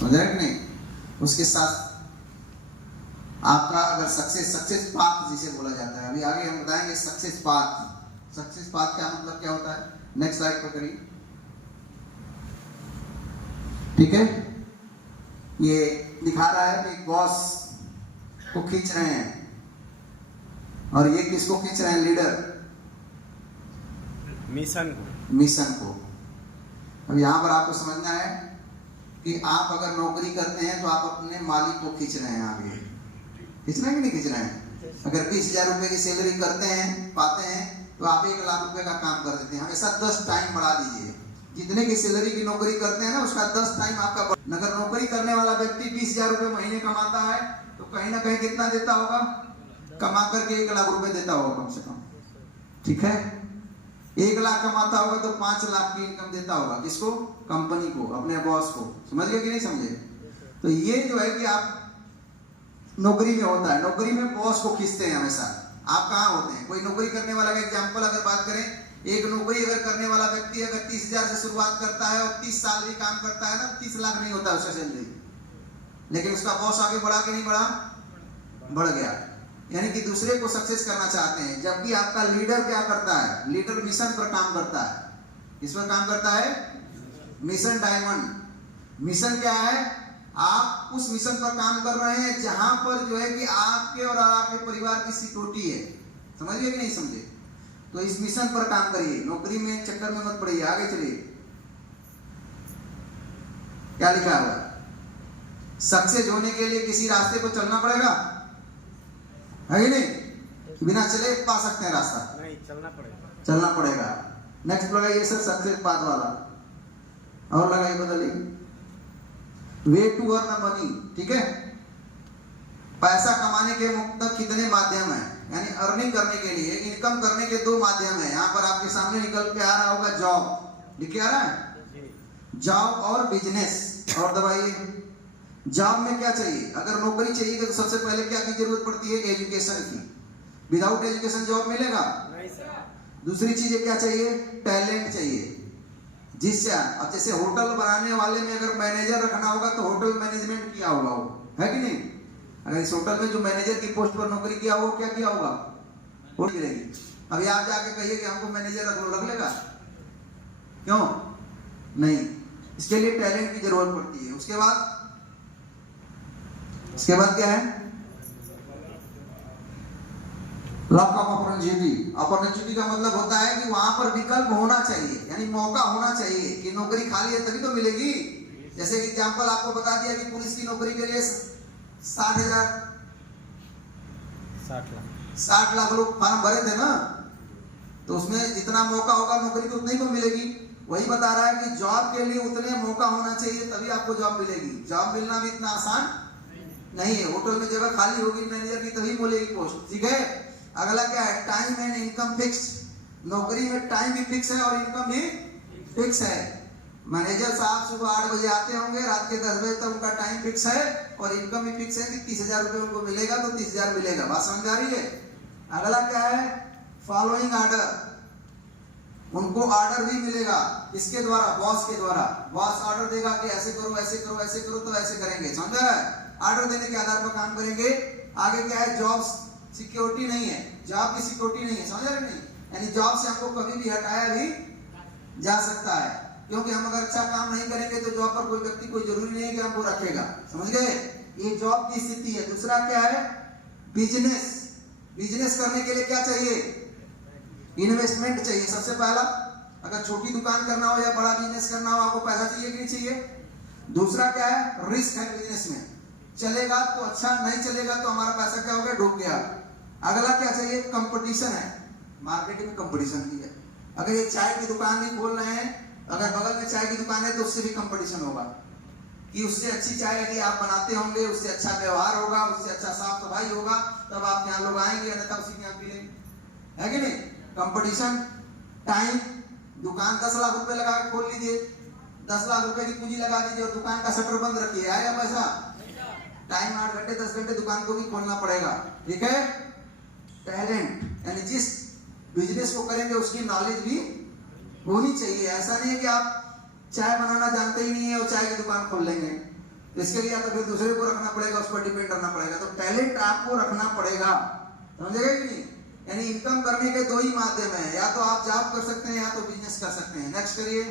समझ रहे कि नहीं? उसके साथ आपका अगर सक्सेस पाथ जिसे बोला जाता है, अभी आगे हम बताएंगे सक्सेस पाथ। सक्सेस पाथ क्या मतलब क्या होता है? नेक्स्ट स्लाइड पर करिए। ठीक है, ये दिखा रहा है कि बॉस को खींच रहे हैं, और ये किसको खींच रहे हैं? लीडर, मिशन को। अब यहां पर आपको समझना है कि आप अगर नौकरी करते हैं तो आप अपने मालिक को खींच रहे हैं आगे। खींच रहे हैं कि नहीं खींच रहे हैं? अगर 20,000 रुपए की सैलरी करते हैं, पाते हैं, तो आप 1 लाख रुपए का काम कर देते हैं। हमेशा 10 टाइम बढ़ा दीजिए। जितने की सैलरी की नौकरी करते हैं ना, उसका 10 टाइम आपका। अगर नौकरी करने वाला व्यक्ति 20,000 रुपए महीने कमाता है, तो कहीं ना कहीं कितना देता होगा? कमा करके 1 लाख रुपए देता होगा कम से कम। ठीक है, 1 लाख कमाता होगा तो 5 लाख की इनकम देता होगा। किसको? कंपनी को, अपने बॉस को। समझ गए कि नहीं समझे? तो ये जो है कि आप नौकरी में होता है, नौकरी में बॉस को खींचते हैं हमेशा। आप कहाँ होते हैं? कोई नौकरी करने वाला का एग्जाम्पल अगर बात करें, एक नौकरी अगर करने वाला व्यक्ति अगर 30,000 से शुरुआत करता है और 30 साल भी काम करता है ना, 30 लाख नहीं होता उसका सैलरी, लेकिन उसका बॉस आगे बढ़ा कि नहीं बढ़ा? बढ़ गया। यानी कि दूसरे को सक्सेस करना चाहते हैं। जबकि आपका लीडर क्या करता है? लीडर मिशन पर काम करता है। किस पर काम करता है? Mission diamond. मिशन क्या है? आप उस मिशन पर काम कर रहे हैं जहां पर जो है कि आपके और आपके परिवार की सिक्योरिटी है। समझिए कि नहीं समझे? तो इस मिशन पर काम करिए, नौकरी में चक्कर में मत पड़िए। आगे चलिए, क्या लिखा हुआ? सक्सेस होने के लिए किसी रास्ते पर चलना पड़ेगा, है कि नहीं? बिना चले पा सकते हैं रास्ता? नहीं, चलना पड़ेगा। नेक्स्ट लगाइए सर, सक्सेस पाथ वाला और लगाइए, बदलिए। Way to earn money. ठीक है, पैसा कमाने के मुख्य कितने माध्यम हैं? यानी अर्निंग करने के लिए, इनकम करने के 2 माध्यम है। यहाँ पर आपके सामने निकल के आ रहा होगा जॉब, लिख के आ रहा है, जॉब और बिजनेस। और दबाइए। जॉब में क्या चाहिए? अगर नौकरी चाहिए तो सबसे पहले क्या की जरूरत पड़ती है? एजुकेशन की। विदाउट एजुकेशन जॉब मिलेगा? नहीं सर। दूसरी चीज क्या चाहिए? टैलेंट चाहिए। जिससे अब जैसे होटल बनाने वाले में अगर मैनेजर रखना होगा तो होटल मैनेजमेंट किया होगा वो, है कि नहीं? अगर इस होटल में जो मैनेजर की पोस्ट पर नौकरी किया हो, क्या किया होगा? हो गिरेगी। अभी आप जाके कहिए कि हमको मैनेजर रख लो, रख लेगा? क्यों नहीं? इसके लिए टैलेंट की जरूरत पड़ती है। उसके बाद क्या है? Lock of opportunity. अपॉर्चुनिटी का मतलब होता है कि वहां पर विकल्प होना चाहिए, यानी मौका होना चाहिए कि नौकरी खाली है तभी तो मिलेगी। जैसे कि एग्जांपल आपको बता दिया कि पुलिस की नौकरी के लिए 60 लाख लोग फॉर्म भरे थे ना, तो उसमें जितना मौका होगा नौकरी तो उतनी को मिलेगी। वही बता रहा है कि जॉब के लिए उतने मौका होना चाहिए तभी आपको जॉब मिलेगी। जॉब मिलना भी इतना आसान नहीं है। होटल में जगह खाली होगी मैनेजर की तभी मिलेगी पोस्ट। ठीक है, अगला क्या है? Time and income fix. नौकरी में टाइम भी फिक्स है और इनकम भी फिक्स है। मैनेजर साहब सुबह 8 बजे आते होंगे, रात के 10 बजे तक उनका टाइम फिक्स है, और इनकम भी फिक्स है कि 30,000 रुपए उनको मिलेगा तो 30,000 मिलेगा। बात समझ आ रही है? अगला क्या है? Following order. उनको ऑर्डर भी मिलेगा, इसके द्वारा, बॉस के द्वारा। बॉस ऑर्डर देगा कि ऐसे करो, ऐसे करो, ऐसे करो, तो ऐसे करेंगे। समझा? ऑर्डर देने के आधार पर काम करेंगे। आगे क्या है? जॉब सिक्योरिटी नहीं है, जॉब की सिक्योरिटी नहीं है। समझ रहे नहीं? यानी जॉब से हमको कभी भी हटाया भी जा सकता है, क्योंकि हम अगर अच्छा काम नहीं करेंगे तो जॉब पर कोई व्यक्ति, कोई जरूरी नहीं है कि हमको रखेगा। समझ गए? ये जॉब की स्थिति है। दूसरा क्या है? बिजनेस। बिजनेस करने के लिए क्या चाहिए? इन्वेस्टमेंट चाहिए। सबसे पहला, अगर छोटी दुकान करना हो या बड़ा बिजनेस करना हो, आपको पैसा चाहिए कि नहीं चाहिए? दूसरा क्या है? रिस्क है बिजनेस में। चलेगा तो अच्छा, नहीं चलेगा तो हमारा पैसा क्या हो गया? डूब गया। अगला क्या चाहिए? कंपटीशन है। मार्केट में कंपटीशन की है। अगर ये चाय की दुकान भी खोल रहे हैं, अगर बगल में चाय की दुकान है तो उससे भी कंपटीशन होगा कि उससे अच्छी चाय यदि आप बनाते होंगे, उससे अच्छा व्यवहार होगा, उससे अच्छा साफ सफाई होगा, तब आप यहाँ लोग आएंगे, अन्यथा उसी के यहाँ पी लेंगे। है कि नहीं? कंपटीशन। टाइम। दुकान 10 लाख रुपए लगा के खोल लीजिए, 10 लाख रुपए की पूंजी लगा दीजिए और दुकान का शटर बंद रखिए, आएगा पैसा? टाइम 8 घंटे 10 घंटे दुकान को भी खोलना पड़ेगा। ठीक है? टैलेंट, यानी जिस बिजनेस को करेंगे उसकी नॉलेज भी होनी चाहिए। ऐसा नहीं है कि आप चाय बनाना जानते ही नहीं है और चाय की दुकान खोल लेंगे। तो इसके लिए या तो फिर दूसरे को रखना पड़ेगा, उस पर डिपेंड करना पड़ेगा। तो टैलेंट आपको रखना पड़ेगा, समझेगा कि नहीं? यानी इनकम करने के दो ही माध्यम है, या तो आप जॉब कर सकते हैं या तो बिजनेस कर सकते हैं। नेक्स्ट करिए।